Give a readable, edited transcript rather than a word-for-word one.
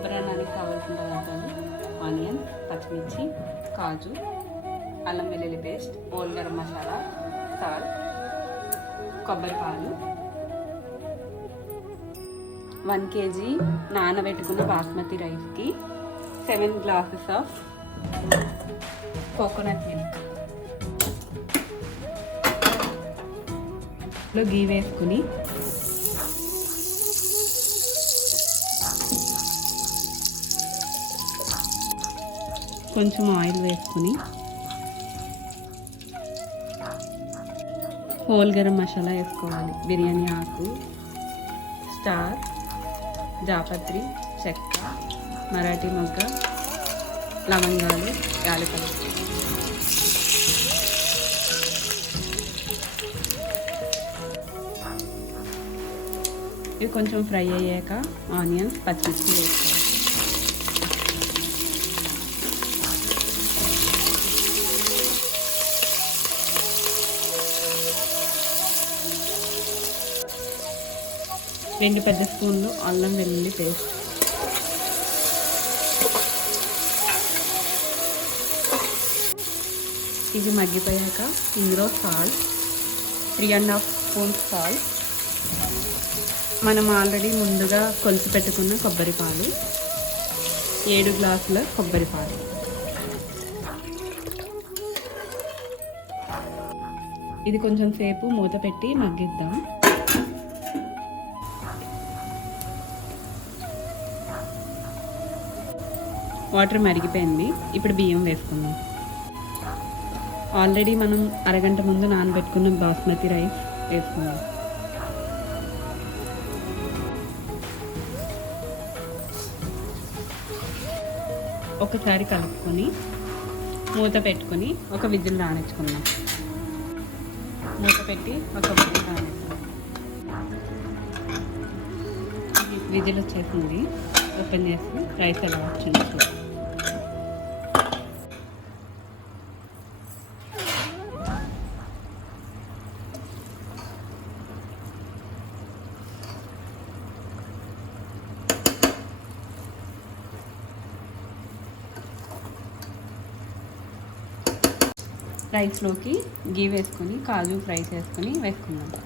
కొబ్బరి అన్నానికి కావాల్సిన పదార్థాలు: ఆనియన్, పచ్చిమిర్చి, కాజు, అల్లం వెల్లుల్లి paste, whole garam masala, salt, కొబ్బరి పాలు, 1 kg నానబెట్టుకున్న బాస్మతి రైస్కి 7 glasses of coconut milk. Ghee వేసుకుని కొంచెం ఆయిల్ వేసుకుని హోల్ గరం మసాలా వేసుకోవాలి. బిర్యానీ ఆకు, స్టార్, జాపత్రి, చెక్క, మరాఠీ మొగ్గ, లవంగాలు, యాలకులు. ఇవి కొంచెం ఫ్రై అయ్యాక ఆనియన్స్, పచ్చిమిర్చి వేసుకోవాలి. రెండు పెద్ద స్పూన్లు అల్లం వెల్లుల్లి పేస్ట్, ఇది మగ్గిపోయాక ఇందులో సాల్ట్, 3.5 స్పూన్స్ సాల్ట్, మనం ఆల్రెడీ ముందుగా కొలిసి పెట్టుకున్న కొబ్బరి పాలు, 7 గ్లాసుల కొబ్బరి పాలు. ఇది కొంచెం సేపు మూత పెట్టి మగ్గిద్దాం. వాటర్ మరిగిపోయింది. ఇప్పుడు బియ్యం వేసుకుందాం. ఆల్రెడీ మనం అరగంట ముందు నానబెట్టుకున్న బాస్మతి రైస్ వేసుకుందాం. ఒకసారి కలుపుకొని మూత పెట్టుకొని ఒక విజిల్ రానిచ్చుకుందాం. మూత పెట్టి ఒక విజిల్ రానిద్దాం. విజిల్ వచ్చేసింది. ఓపెన్ చేసి రైస్ ఎలా వచ్చింది చూద్దాం. రైస్లోకి గీ వేసుకొని కాజు ఫ్రై చేసుకొని వేసుకుందాం.